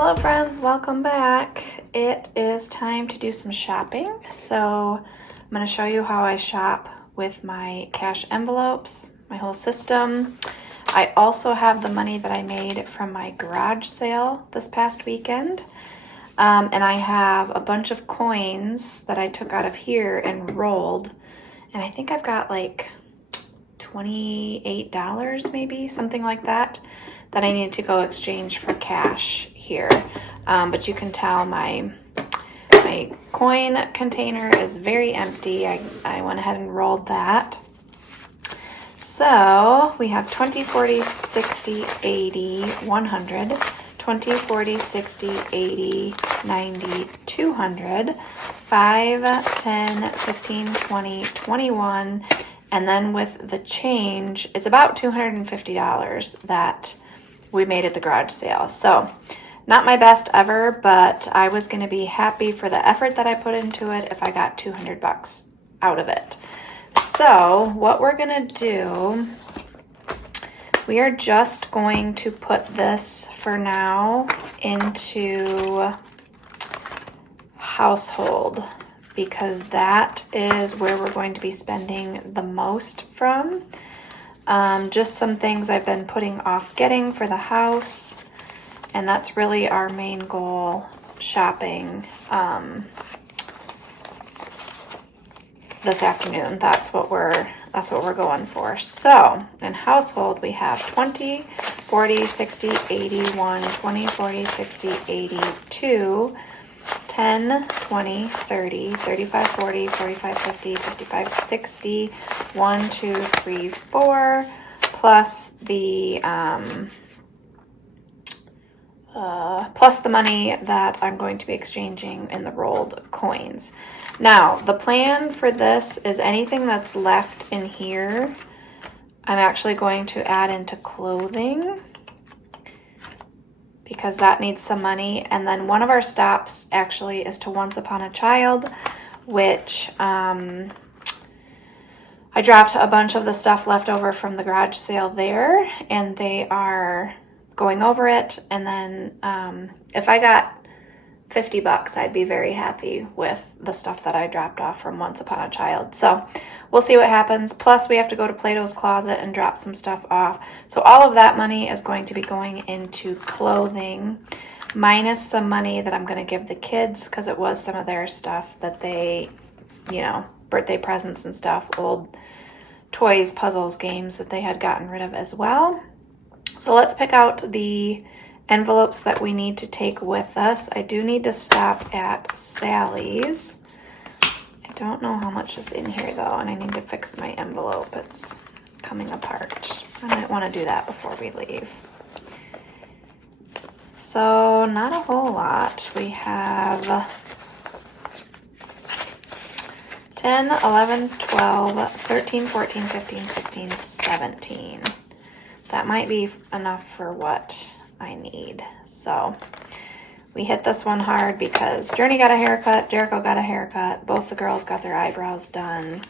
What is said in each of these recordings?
Hello friends, welcome back. It is time to do some shopping. So I'm going to show you how I shop with my cash envelopes, my whole system. I also have the money that I made from my garage sale this past weekend. And I have a bunch of coins that I took out of here and rolled. And I think I've got like $28 maybe, something like that I need to go exchange for cash here. But you can tell my coin container is very empty. I went ahead and rolled that. So we have 20, 40, 60, 80, 100, 20, 40, 60, 80, 90, 200, 5, 10, 15, 20, 21, and then with the change, it's about $250 that we made at the garage sale. So not my best ever, but I was going to be happy for the effort that I put into it if I got $200 out of it. So what we're going to do, we are just going to put this for now into household because that is where we're going to be spending the most from. Just some things I've been putting off getting for the house, and that's really our main goal shopping this afternoon. That's what we're going for. So in household we have 20, 40, 60, 81, 20, 40, 60, 82, 10, 20, 30, 35, 40, 45, 50, 55, 60, 1, 2, 3, 4, plus the money that I'm going to be exchanging in the rolled coins. Now, the plan for this is anything that's left in here, I'm actually going to add into clothing because that needs some money. And then one of our stops actually is to Once Upon a Child, which I dropped a bunch of the stuff left over from the garage sale there, and they are going over it. And then if I got $50, I'd be very happy with the stuff that I dropped off from Once Upon a Child. So we'll see what happens. Plus we have to go to Plato's Closet and drop some stuff off. So all of that money is going to be going into clothing, minus some money that I'm going to give the kids because it was some of their stuff that they, birthday presents and stuff, old toys, puzzles, games that they had gotten rid of as well. So let's pick out the envelopes that we need to take with us. I do need to stop at Sally's. I don't know how much is in here though, and I need to fix my envelope. It's coming apart. I might want to do that before we leave. So not a whole lot. We have 10, 11, 12, 13, 14, 15, 16, 17. That might be enough for what I need. So we hit this one hard because Journey got a haircut, Jericho got a haircut, both the girls got their eyebrows done,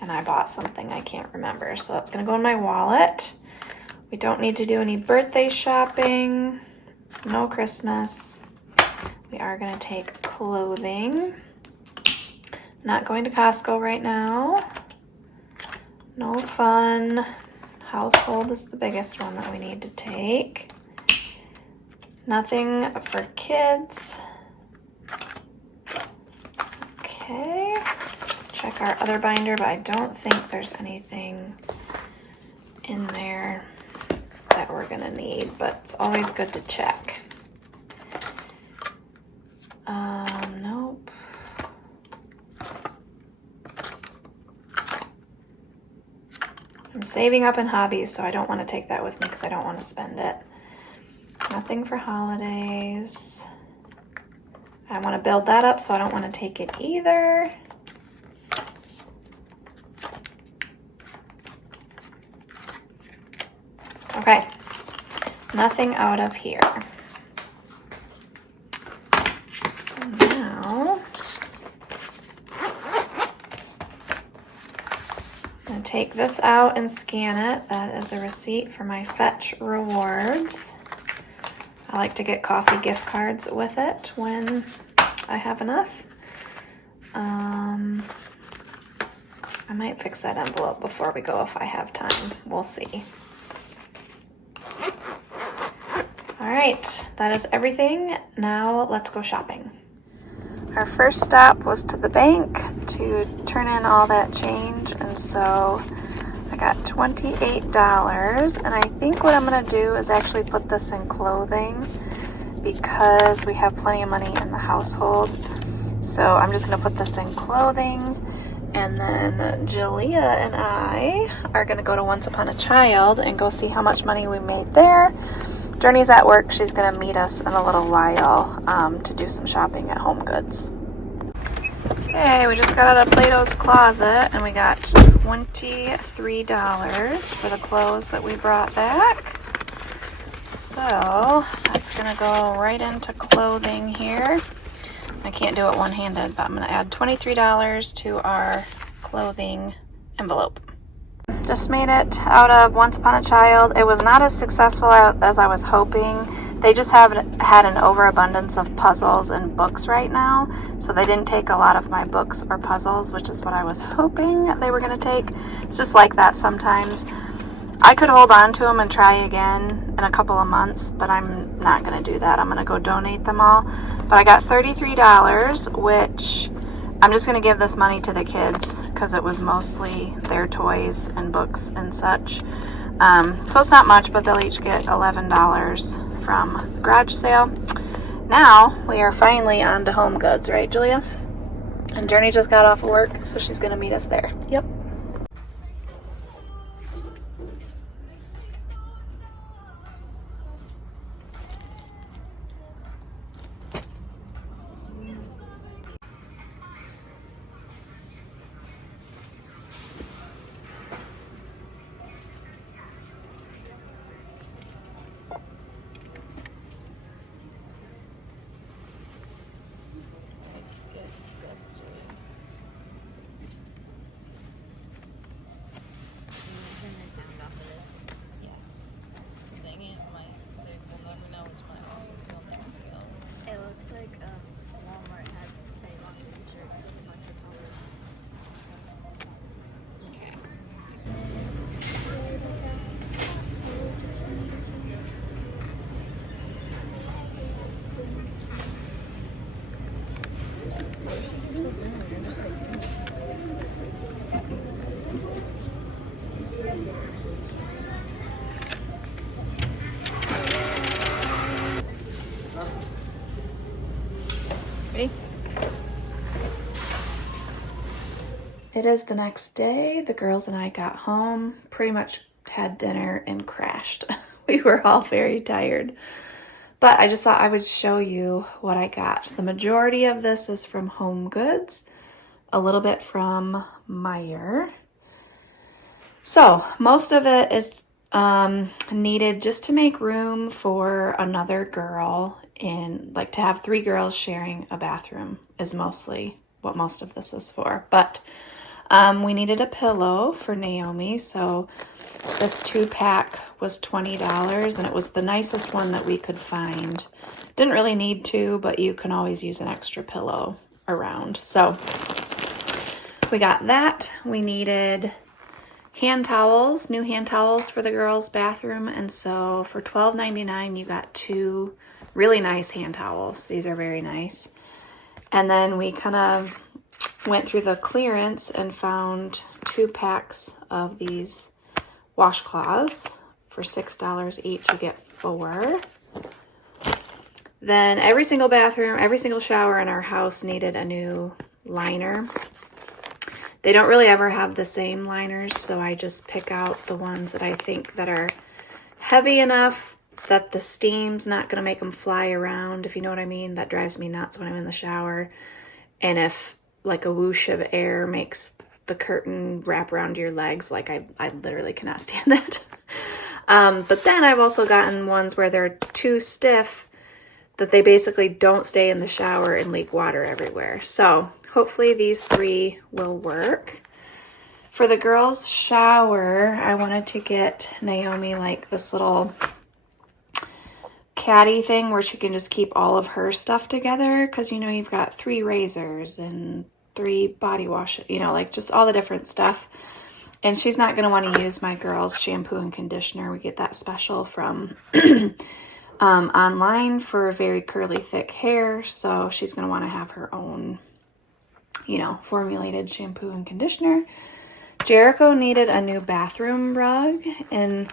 and I bought something I can't remember. So that's going to go in my wallet. We don't need to do any birthday shopping, no Christmas. We are going to take clothing. Not going to Costco right now. No fun. Household is the biggest one that we need to take. Nothing for kids. Okay, let's check our other binder, but I don't think there's anything in there that we're gonna need, but it's always good to check. Nope. I'm saving up in hobbies, so I don't want to take that with me because I don't want to spend it. Nothing for holidays. I want to build that up, so I don't want to take it either. Okay, nothing out of here. So now, I'm going to take this out and scan it. That is a receipt for my Fetch rewards. I like to get coffee gift cards with it when I have enough. I might fix that envelope before we go if I have time. We'll see. All right, that is everything. Now let's go shopping. Our first stop was to the bank to turn in all that change, and so I got $28, and I think what I'm gonna do is actually put this in clothing because we have plenty of money in the household. So I'm just gonna put this in clothing, and then Julia and I are gonna go to Once Upon a Child and go see how much money we made there. Journey's at work. She's gonna meet us in a little while to do some shopping at Home Goods. Okay, we just got out of Plato's Closet and we got $23 for the clothes that we brought back. So that's gonna go right into clothing here. I can't do it one-handed, but I'm gonna add $23 to our clothing envelope. Just made it out of Once Upon a Child. It was not as successful as I was hoping. They just had an overabundance of puzzles and books right now, so they didn't take a lot of my books or puzzles, which is what I was hoping they were going to take. It's just like that sometimes. I could hold on to them and try again in a couple of months, but I'm not going to do that. I'm going to go donate them all. But I got $33, which I'm just going to give this money to the kids because it was mostly their toys and books and such. So it's not much, but they'll each get $11 from the garage sale. Now we are finally on to Home Goods, right, Julia? And Journey just got off of work, so she's going to meet us there. Yep. Ready? It is the next day. The girls and I got home, pretty much had dinner and crashed. We were all very tired. But I just thought I would show you what I got. The majority of this is from Home Goods, a little bit from Meijer. So most of it is needed just to make room for another girl like to have 3 girls sharing a bathroom is mostly what most of this is for. But we needed a pillow for Naomi, so this 2-pack was $20, and it was the nicest one that we could find. Didn't really need to, but you can always use an extra pillow around. So we got that. We needed hand towels, new hand towels for the girls' bathroom, and so for $12.99 you got 2 really nice hand towels. These are very nice. And then we kind of went through the clearance and found 2 packs of these washcloths for $6 each. You get 4. Then every single bathroom, every single shower in our house needed a new liner. They don't really ever have the same liners, so I just pick out the ones that I think that are heavy enough that the steam's not going to make them fly around, if you know what I mean. That drives me nuts when I'm in the shower. And if like a whoosh of air makes the curtain wrap around your legs, like I literally cannot stand that. But then I've also gotten ones where they're too stiff that they basically don't stay in the shower and leak water everywhere. So hopefully these 3 will work. For the girls' shower, I wanted to get Naomi like this little caddy thing where she can just keep all of her stuff together, because you know you've got 3 razors and 3 body wash, you know, like just all the different stuff. And she's not going to want to use my girls' shampoo and conditioner. We get that special from online for very curly, thick hair. So she's going to want to have her own, you know, formulated shampoo and conditioner. Jericho needed a new bathroom rug, and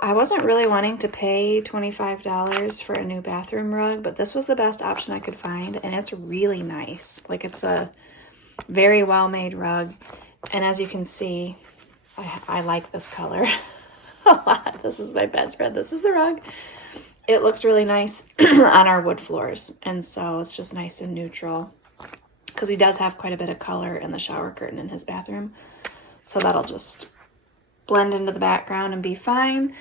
I wasn't really wanting to pay $25 for a new bathroom rug, but this was the best option I could find, and it's really nice. Like, it's a very well-made rug, and as you can see, I like this color a lot. This is my bedspread. This is the rug. It looks really nice on our wood floors, and so it's just nice and neutral, because he does have quite a bit of color in the shower curtain in his bathroom, so that'll just blend into the background and be fine.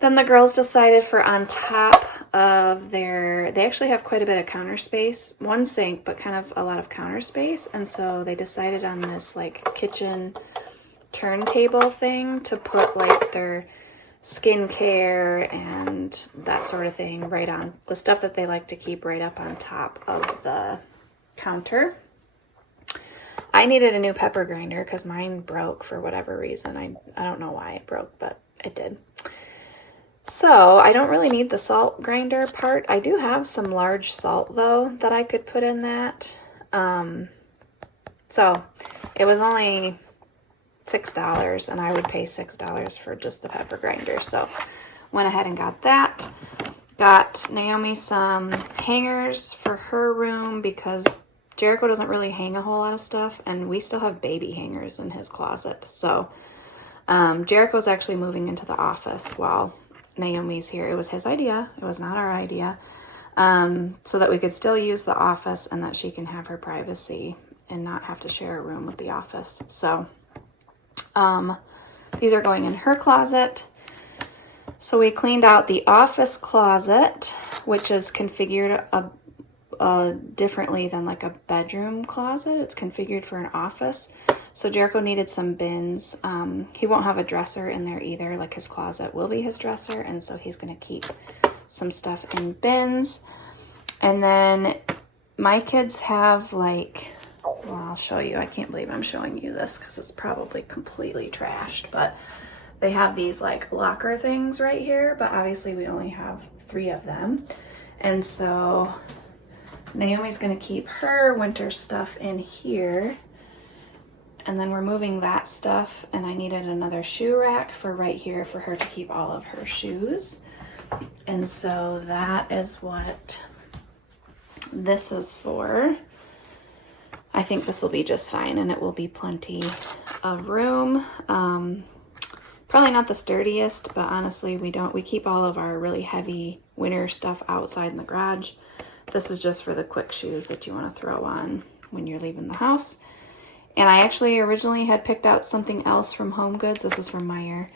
Then the girls decided for on top of they actually have quite a bit of counter space, one sink, but kind of a lot of counter space, and so they decided on this like kitchen turntable thing to put like their skincare and that sort of thing right on, the stuff that they like to keep right up on top of the counter. I needed a new pepper grinder because mine broke for whatever reason. I don't know why it broke, but it did. So I don't really need the salt grinder part. I do have some large salt though that I could put in that. So it was only $6, and I would pay $6 for just the pepper grinder. So went ahead and got that. Got Naomi some hangers for her room because Jericho doesn't really hang a whole lot of stuff, and we still have baby hangers in his closet. So Jericho's actually moving into the office while Naomi's here. It was his idea. It was not our idea. So that we could still use the office and that she can have her privacy and not have to share a room with the office. So these are going in her closet. So we cleaned out the office closet, which is configured differently than like a bedroom closet. It's configured for an office. So Jericho needed some bins. He won't have a dresser in there either. Like, his closet will be his dresser, and so he's going to keep some stuff in bins. And then my kids have like, well, I'll show you. I can't believe I'm showing you this because it's probably completely trashed, but they have these like locker things right here, but obviously we only have 3 of them. And so Naomi's gonna keep her winter stuff in here, and then we're moving that stuff, and I needed another shoe rack for right here for her to keep all of her shoes. And so that is what this is for. I think this will be just fine, and it will be plenty of room. Probably not the sturdiest, but honestly, we keep all of our really heavy winter stuff outside in the garage. This is just for the quick shoes that you want to throw on when you're leaving the house. And I actually originally had picked out something else from Home Goods. This is from Meijer.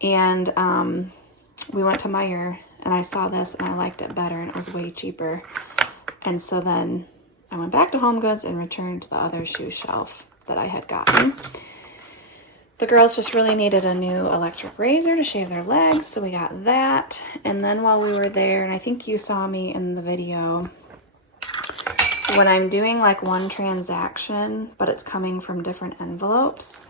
And we went to Meijer, and I saw this, and I liked it better, and it was way cheaper. And so then I went back to Home Goods and returned the other shoe shelf that I had gotten. The girls just really needed a new electric razor to shave their legs, so we got that. And then while we were there, and I think you saw me in the video, when I'm doing like one transaction, but it's coming from different envelopes.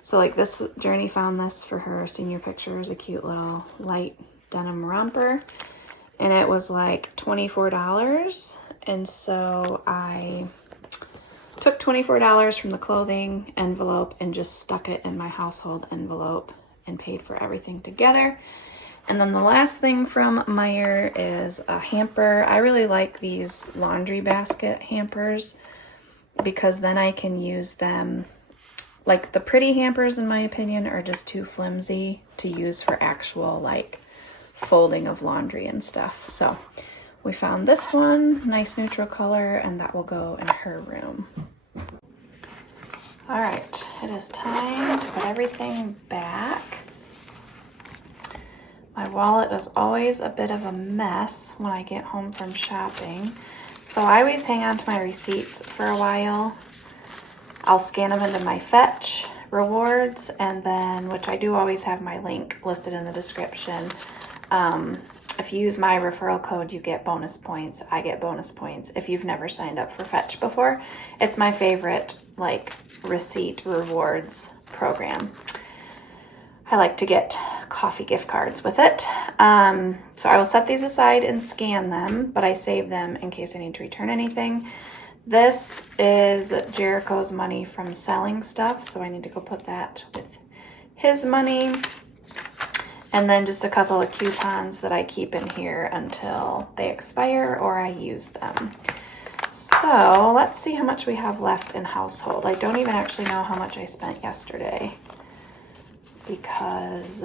So like this, Journey found this for her senior pictures, a cute little light denim romper, and it was like $24. And so I took $24 from the clothing envelope and just stuck it in my household envelope and paid for everything together. And then the last thing from Meijer is a hamper. I really like these laundry basket hampers because then I can use them. Like, the pretty hampers, in my opinion, are just too flimsy to use for actual like folding of laundry and stuff. So we found this one, nice neutral color, and that will go in her room. All right, it is time to put everything back. My wallet is always a bit of a mess when I get home from shopping. So I always hang on to my receipts for a while. I'll scan them into my Fetch rewards, and then, which I do always have my link listed in the description. if you use my referral code, you get bonus points. I get bonus points if you've never signed up for Fetch before. It's my favorite, like, receipt rewards program. I like to get coffee gift cards with it. So I will set these aside and scan them, but I save them in case I need to return anything. This is Jericho's money from selling stuff, so I need to go put that with his money. And then just a couple of coupons that I keep in here until they expire or I use them. So let's see how much we have left in household. I don't even actually know how much I spent yesterday because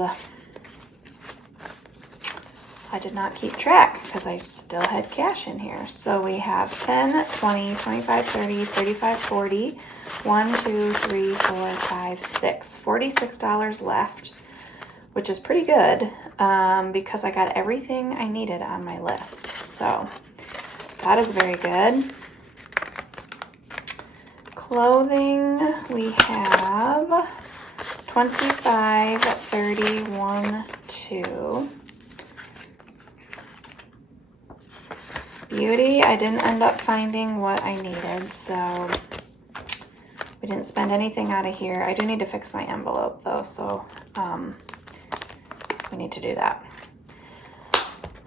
I did not keep track because I still had cash in here. So we have 10, 20, 25, 30, 35, 40, 1, 2, 3, 4, 5, 6, $46 left, which is pretty good because I got everything I needed on my list. So that is very good. Clothing, we have 25, 30, 1, 2. Beauty, I didn't end up finding what I needed, so we didn't spend anything out of here. I do need to fix my envelope though, so we need to do that.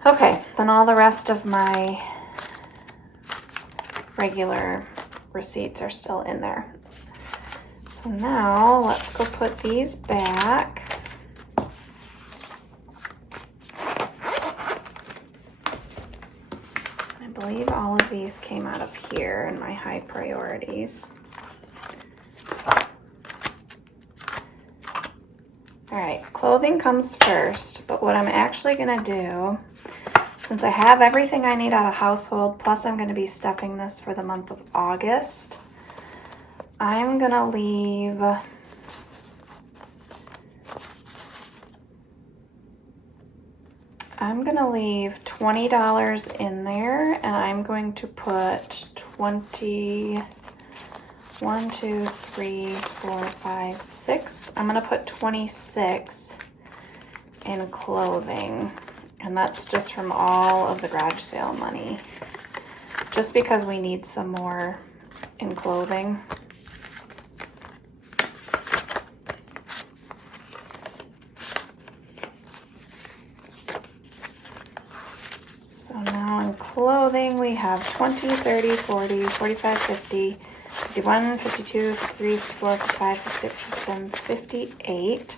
Okay, then all the rest of my regular receipts are still in there. So now let's go put these back. I believe all of these came out of here in my high priorities. All right, clothing comes first, but what I'm actually gonna do, since I have everything I need out of household, plus I'm gonna be stuffing this for the month of August, I'm gonna leave $20 in there, and I'm going to put 1, 2, 3, 4, 5, 6. I'm gonna put 26 in clothing, and that's just from all of the garage sale money, just because we need some more in clothing. So now in clothing we have 20, 30, 40, 45, 50, 51, 52, 53, 54, 55, 56, 57, 58.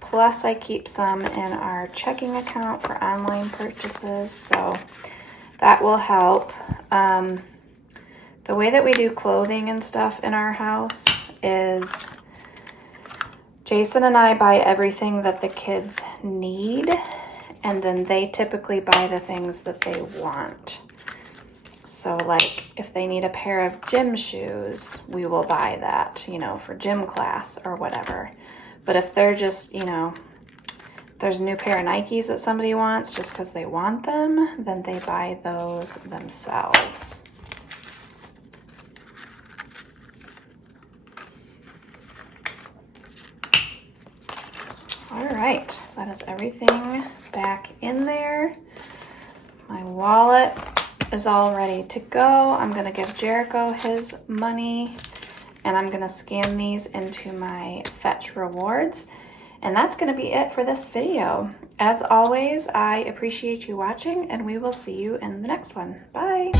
Plus I keep some in our checking account for online purchases, so that will help. The way that we do clothing and stuff in our house is Jason and I buy everything that the kids need, and then they typically buy the things that they want. So like if they need a pair of gym shoes, we will buy that, you know, for gym class or whatever. But if they're just, you know, there's a new pair of Nikes that somebody wants just because they want them, then they buy those themselves. All right, that is everything back in there. My wallet is all ready to go. I'm gonna give Jericho his money, and I'm gonna scan these into my Fetch rewards. And that's gonna be it for this video. As always, I appreciate you watching, and we will see you in the next one. Bye.